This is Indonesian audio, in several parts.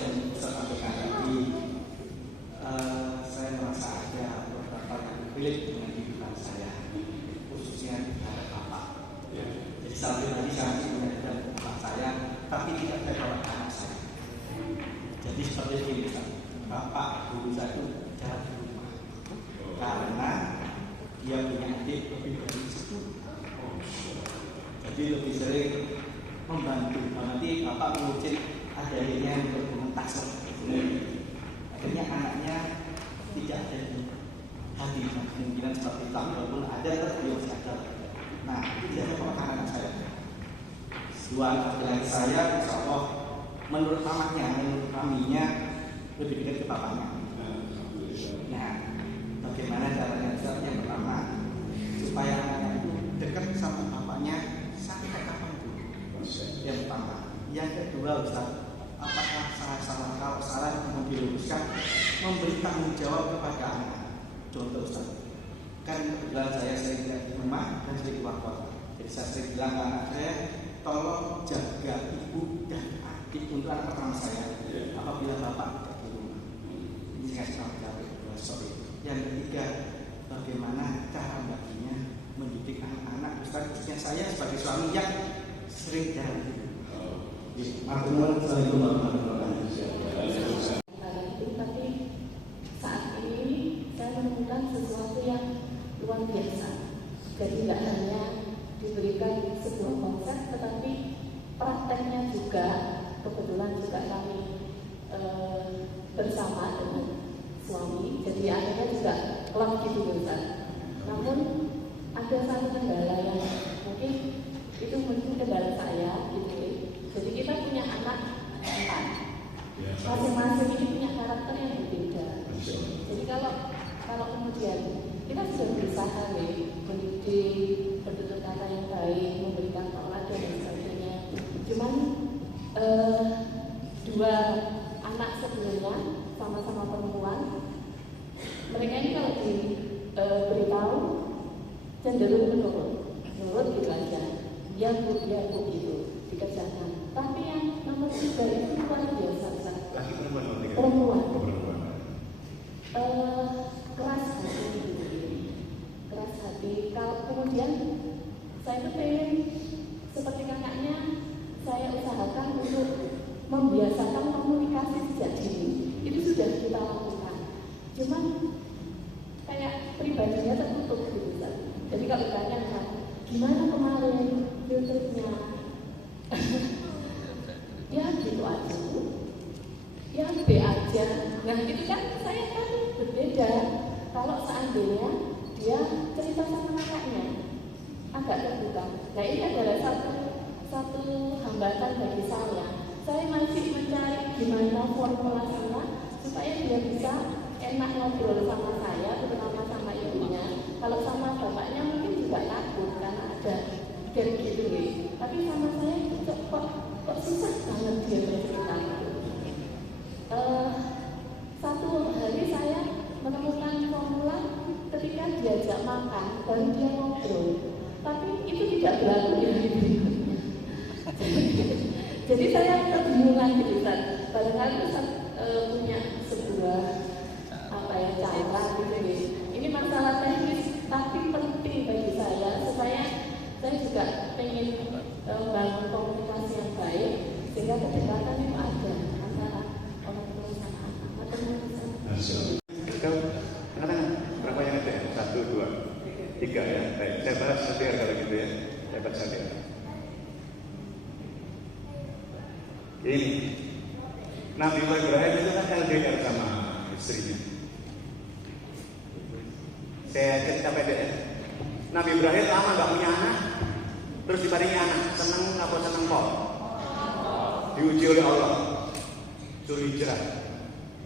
yang Ustaz sampaikan tadi, saya merasa ada beberapa yang relate dengan kehidupan saya, khususnya terhadap Bapak. Jadi saat tadi saya punya Bapak saya, tapi tidak saya bawa anak saya. Jadi seperti ini, Bapak guru saya itu jarang di rumah karena dia punya adik lebih dari 10. Jadi lebih sering membantu. Nanti Bapak mengucil adanya untuk mentasar. Akhirnya anaknya tidak ada di hati. Kemungkinan seperti itu, walaupun ada beliau sadar. Nah, itu tidak ada anak saya. Dua laki-laki saya, insya Allah, menurut mamanya, menurut maminya lebih dekat ke bapaknya. Nah, bagaimana caranya? Yang pertama, supaya anaknya itu dekat sama bapaknya sampai kapan pun. Yang pertama. Yang kedua, Ustaz, apakah salah kalau salah diluruskan, memberi tanggung jawab kepada anak. Contoh, Ustaz, kan kebetulan saya sering tidak di rumah dan sering keluar kota. Jadi saya sering bilang ke anak saya, tolong jaga ibu dan adik untuk anak pertama saya apabila bapak tidak di rumah. Ini saya kasih tahu jawab. Yang ketiga, bagaimana cara baginya mendidik anak-anak, khususnya saya sebagai suami yang sering jalan. Assalamualaikum warahmatullahi wabarakatuh. Tapi saat ini saya menemukan sesuatu yang luar biasa. Jadi tidak hanya diberikan sebuah konsep, tetapi prakteknya juga kebetulan juga kami bersama dengan suami. Jadi akhirnya juga klub gitu Ustaz. Namun ada satu kendala yang mungkin itu kendala saya gitu. Jadi kita punya anak 4. Masing-masing ini punya karakter yang berbeda. Jadi kalau kemudian kita sudah berusaha mendidik, bertutur kata yang baik, memberikan tauladan dan sebagainya. Cuman 2 anak sebelumnya sama-sama perempuan, mereka ini kalau diberitahu cenderung menurut gitu aja. Dia bu gitu dikerjakan. Tapi yang nomor 3 itu luar biasa. Laki perempuan. Perempuan. Keras hati. Kalau kemudian saya itu pengen seperti kakaknya, saya usahakan untuk membiasakan komunikasi sejak dini. Itu sudah kita lakukan. Cuman kayak pribadinya tertutup gitu. Jadi kalau ditanya gimana kemarin filternya, ya gitu aja, ya B aja. Nah itu kan saya kan berbeda. Kalau seandainya dia cerita sama kakaknya agak terbuka. Nah ini adalah satu hambatan bagi saya. Saya masih mencari gimana formulasinya supaya dia bisa enak ngobrol sama saya, terutama sama ibunya. Kalau sama bapaknya mungkin juga takut karena ada dari gitu nih. Tapi sama saya kok susah banget dia bercerita. Satu hari saya menemukan formula ketika diajak makan baru dia ngobrol. Tapi itu tidak berlaku di hari berikutnya. Jadi saya kebingungan gitu kan. Barangkali punya sebuah cara gitu nih. Ini masalah teknis tapi penting bagi saya supaya saya juga pengen membangun komunikasi yang baik sehingga kedekatan itu ada antara orang tua sama anak atau berapa yang ada? 1, 2, 3 ya. Baik, saya bahas nanti kalau gitu ya. Saya baca dia. Ini Nabi Ibrahim itu kan LDR sama istrinya. Saya cerita pendek ya. Nabi Ibrahim lama gak punya anak, terus diparingi anak. Seneng apa seneng pol? Diuji oleh Allah. Suruh hijrah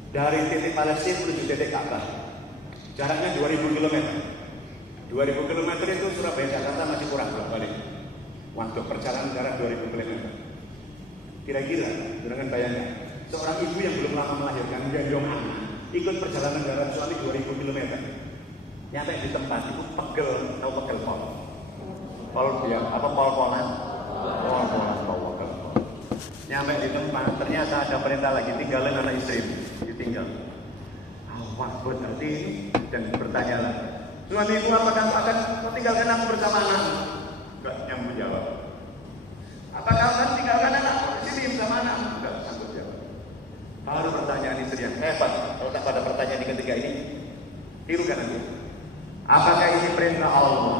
dari titik Palestina menuju titik Ka'bah. Jaraknya 2000 km. 2000 km itu Surabaya Jakarta masih kurang balik. Waktu perjalanan jarak 2000 km. Kira-kira dengan bayangkan seorang ibu yang belum lama melahirkan gendong anak ikut perjalanan darat suami 2000 km. Nyata di tempat itu pegel pol dia apa pol-polan pol-polan. Nyampe di tempat, ternyata ada perintah lagi, tinggalin anak istri, ditinggal. Awak berarti dan bertanya lagi, suamiku apakah akan tinggalkan aku bersama anak? Enggak nyambung jawab. Apakah akan tinggalkan anakku di sini bersama anak? Enggak sanggup jawab. Baru pertanyaan istri yang hebat. Kalau tak pada pertanyaan di ketiga ini, tirukan nanti. Apakah ini perintah Allah?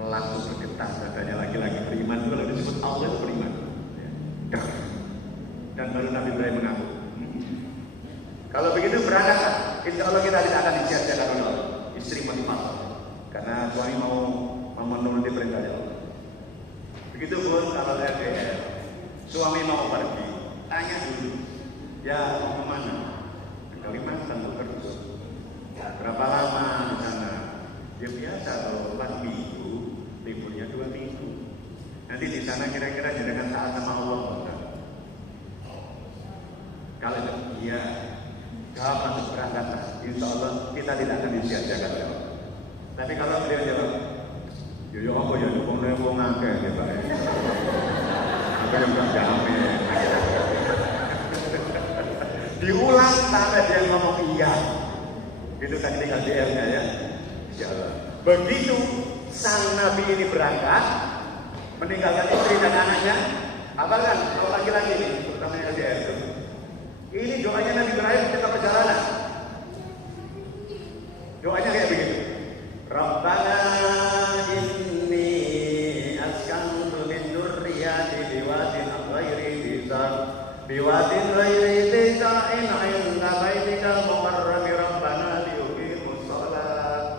Langsung bergetar dadanya laki-laki beriman. Kalau disebut Allah itu beriman. Dan baru Nabi Ibrahim mengaku. Kalau begitu berangkat, insya Allah kita tidak akan disia-siakan oleh Allah. Istri menimang, karena suami mau memenuhi perintah Allah. Begitu pun kalau LDR, suami mau pergi, tanya dulu, ya mau kemana? Ke Kalimantan terus. Berapa lama di sana? Ya biasa kalau 4 minggu, liburnya 2 minggu. Nanti di sana kira-kira jenengan taat sama Allah enggak? Kalau iya, jawab untuk berangkat, insya Allah kita tidak akan disia-siakan. Tapi kalau beliau jawab, yo apa ya, wong ngakeh ya Pak. Apa yang enggak jamin. Diulang sampai dia ngomong iya. Itu kan tinggal DR-nya ya. Insya Allah. Begitu sang Nabi ini berangkat, meninggalkan istri dan anaknya, apalagi kalau laki-laki ini, terutama LDR itu. Ini doanya Nabi Ibrahim ketika perjalanan. Doanya kayak begitu. Rabbana inni askantu min dzurriyyati biwadin ghairi dzar'in 'inda baitikal muharram rabbana liyuqimus shalah.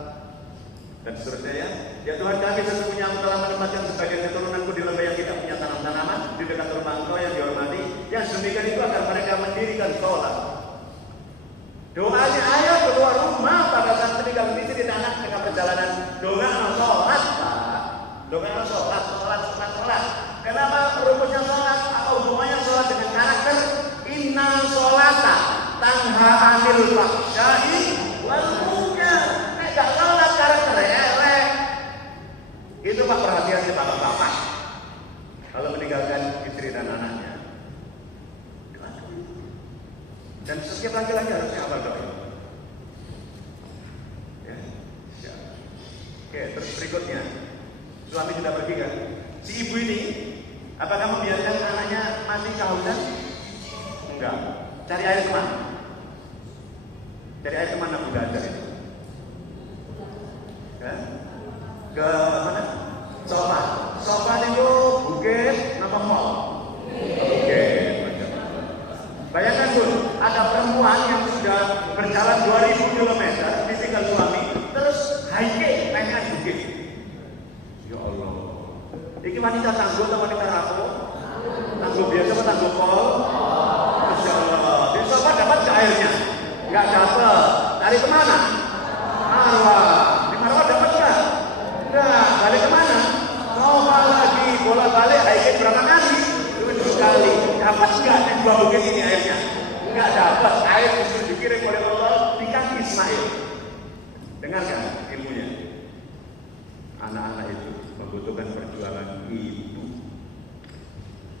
Dan seterusnya ya. Ya Tuhan kami, sesungguhnya Engkau telah menempatkan sebagian keturunanku di lembah yang tidak punya tanam-tanaman di dekat rumah Engkau yang dihormati. Yang demikian itu agar mereka mendirikan sholat. Doanya ayah keluar rumah pada saat meninggal istri dan anak tengah perjalanan. Doa sholat, Pak. Doa sholat. Kenapa rumusnya sholat? Apa hubungannya sholat dengan karakter? Inna sholata tanha anil fahsya'i wal munkar. Tidak sholat karakter elek. Itu Pak perhatian si bapak-bapak. Kalau meninggalkan istri dan anaknya. Dan setiap laki-laki harusnya apa doa? Ya, siap. Oke, terus berikutnya, suami sudah pergi kan? Si ibu ini, apakah membiarkan anaknya mati kehausan? Enggak. Cari air kemana? Cari air kemana Bunda ajar itu? Kan? Ke mana? Sofa itu bukit, nama mall. Oke. Bayangkan Bun, ada perempuan yang sudah berjalan 2000 km ditinggal suami, terus hiking naiknya bukit. Ya Allah, ini wanita tangguh atau wanita rapuh? Tangguh biasa atau tangguh kol? Masya Allah, di sofa dapat ke airnya? Nggak dapat. Cari kemana? Marwah. Di Marwah dapat nggak? Nggak. Balik kemana? Sofa lagi, bola-balik hiking berapa kali? 7 kali. Dapat nggak di 2 bukit ini airnya? Nggak dapat. Air justru dikirim oleh Allah di kaki Ismail. Dengarkan ilmunya. Anak-anak itu membutuhkan perjuangan ibu.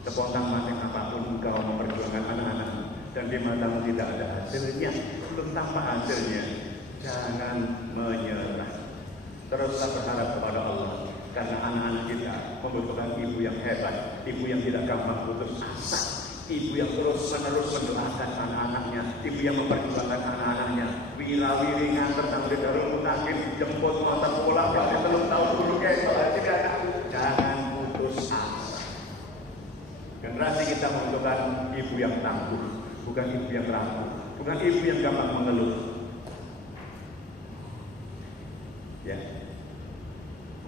Sepotong mati apapun engkau memperjuangkan anak-anak dan di matamu tidak ada hasilnya, belum tampak hasilnya, jangan menyerah. Teruslah berharap kepada Allah. Karena anak-anak kita membutuhkan ibu yang hebat, ibu yang tidak gampang putus asa, ibu yang terus-menerus mendoakan anak-anaknya, ibu yang memperjuangkan anak-anaknya. Wira-wiri nganter sampai darul mutakin, jemput motor pulang, balik belum tahu dulu jangan putus asa. Generasi kita membutuhkan ibu yang tangguh, bukan ibu yang rapuh, bukan ibu yang gampang mengeluh. Ya.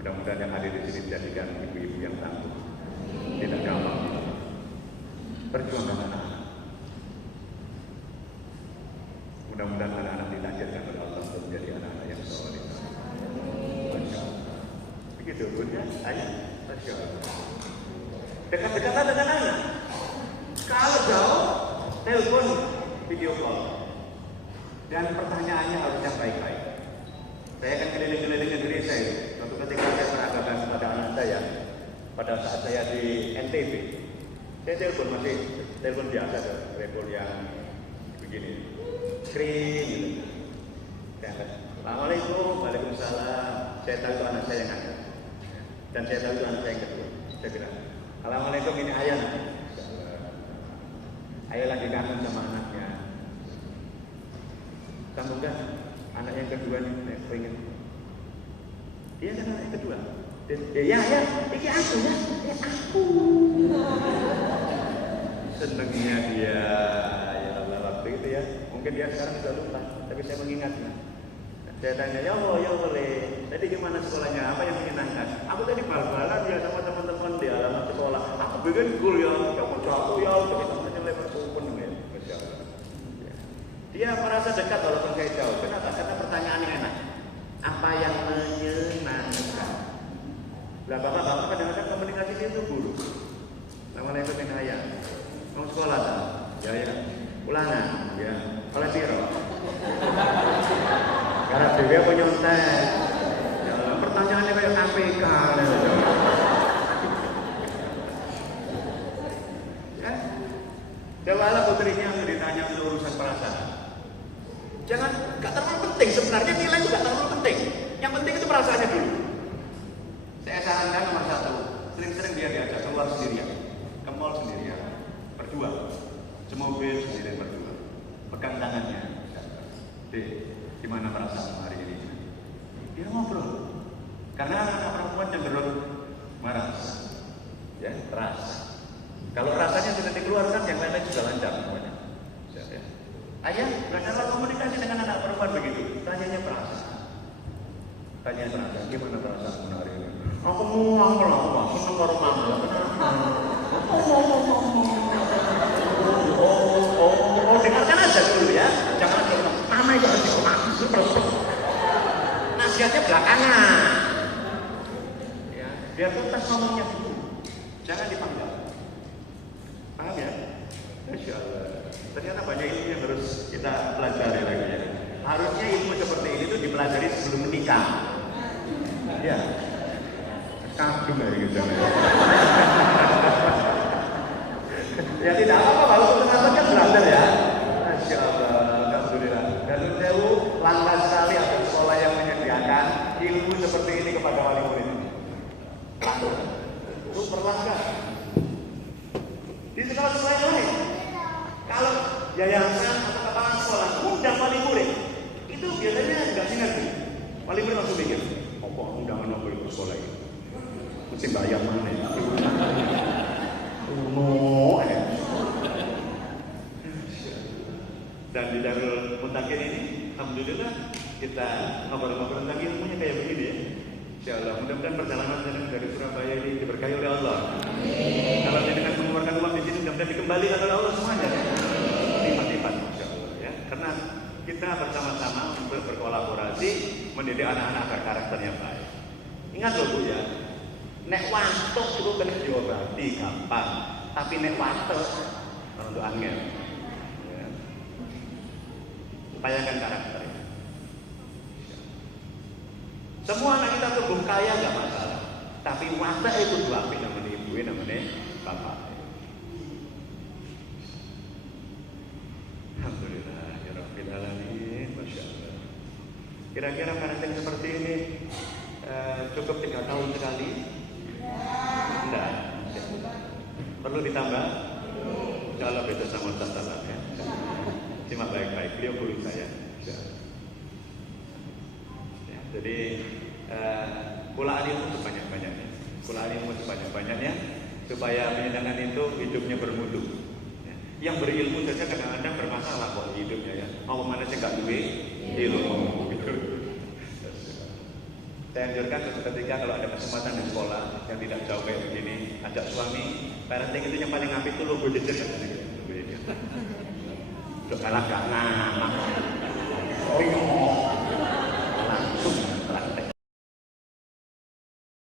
Mudah-mudahan yang hadir di sini dijadikan ibu-ibu yang tangguh, tidak gampang. Perjuangkan anak-anak. Mudah-mudahan anak-anak ditakdirkan oleh Allah untuk menjadi anak-anak yang soleh. Begitu ya, ayah. Dekat-dekatan dengan anak. Kalau jauh, telepon, video call. Dan pertanyaannya harus yang baik-baik. Saya akan keliling-keliling Indonesia ini. Suatu ketika saya mengatakan kepada anak saya pada saat saya di NTB, Saya telepon masih telepon biasa tuh, telepon yang begini, screen gitu. Assalamualaikum, waalaikumsalam. Saya tahu itu anak saya yang ada, dan saya tahu itu anak saya yang kedua. Saya bilang, assalamualaikum, ini ayah. Ayah lagi kangen sama anaknya. Kamu kan anak yang kedua nih, pengen. Dia kan anak yang kedua. Ya, ini aku ya, aku. Senengnya dia, ya Allah, waktu itu ya. Mungkin dia sekarang sudah lupa, tapi saya mengingatnya. Saya tanya, ya boleh. Tadi gimana sekolahnya? Apa yang menyenangkan? Aku tadi bal-balan ya sama teman-teman di halaman sekolah. Aku bikin gol ya, kamu jatuh ya, jadi temannya lempar kupon ya. Dia merasa dekat walaupun saya jauh. Kenapa? Karena pertanyaannya enak. Apa yang menyenangkan? Lah bapak-bapak kadang-kadang komunikasi itu buruk. Assalamualaikum yang ayah. Mau sekolah tak? Ya. Ulangan, ya. Oleh piro. Karena dia penyontek. Ya, pertanyaannya kayak KPK. Ya. Dewala putrinya ditanya urusan perasaan. Jangan, gak terlalu penting. Sebenarnya nilai itu gak terlalu penting. Yang penting itu perasaannya dulu. Saya sarankan nomor 1, sering-sering dia diajak keluar sendirian, ke mall sendirian, berdua, semobil sendirian berdua, pegang tangannya. Gimana perasaan hari ini? Dia ngobrol. Karena anak perempuan cenderung marah, ya, keras. Kalau rasanya sudah dikeluarkan, yang lain juga lancar semuanya. Ayah, kalau komunikasi dengan anak perempuan begitu, tanyanya perasaan. Tanya perasaan, gimana perasaan hari ini? Aku mau apa? Senang baru mama. Oh, dengarkan aja dulu ya. Jangan langsung mama itu harus dihormati. Nasihatnya belakangan. Ya, biar tuntas ngomongnya dulu. Jangan dipanggal. Paham ya? Masya Allah. Ternyata banyak ilmu yang harus kita pelajari lagi ya. Harusnya ilmu seperti ini tuh dipelajari sebelum menikah. Ya. Kagum ya gitu. Ya tidak apa-apa kalau teman-teman kan belajar ya. Masya Allah, alhamdulillah. Dan Sewu langka sekali ada sekolah yang menyediakan ilmu seperti ini kepada wali murid. Super langka. Di sekolah-sekolah yang lain, kalau yayasan atau kepala sekolah undang wali murid, itu biasanya nggak sinergi. Wali murid langsung mikir, apa undangan apa itu sekolah ini? Mesti bayar mana ya? Dan di Darul Muntakin ini, alhamdulillah kita ngobrol-ngobrol lagi ilmunya kayak begini ya. Insyaallah, mudah-mudahan perjalanan dari Surabaya ini diberkahi oleh Allah. Kalau dengan mengeluarkan uang di sini, mudah-mudahan dikembalikan oleh Allah semuanya. Lipat-lipat, insyaallah ya. Karena kita bersama-sama untuk berkolaborasi mendidik anak-anak berkarakter yang baik. Ingat loh Bu ya, nek wantuk itu kan diobati gampang, tapi nek wantuk untuk angin. Ya. Upayakan karakter. Semua anak kita tumbuh kaya nggak masalah, tapi watak itu dua api namanya ibu, namanya bapak. Alhamdulillah, ya Rabbil Alamin, Masya Allah. Kira-kira parenting seperti ini cukup 3 tahun sekali? Enggak. Perlu ditambah? Insya Allah beda sama Ustaz Salam ya. Simak baik-baik, beliau guru saya. Jadi kulaan ilmu sebanyak-banyaknya, kulaan ilmu sebanyak-banyaknya supaya penyenangan itu hidupnya bermutu. Yang berilmu saja kadang-kadang bermasalah kok hidupnya ya. Mau mana sih nggak duit ilmu. Saya anjurkan ketika kalau ada kesempatan di sekolah yang tidak jauh kayak begini, ajak suami. Parenting itu yang paling apik itu logo jajan. Udah kalah gak nama.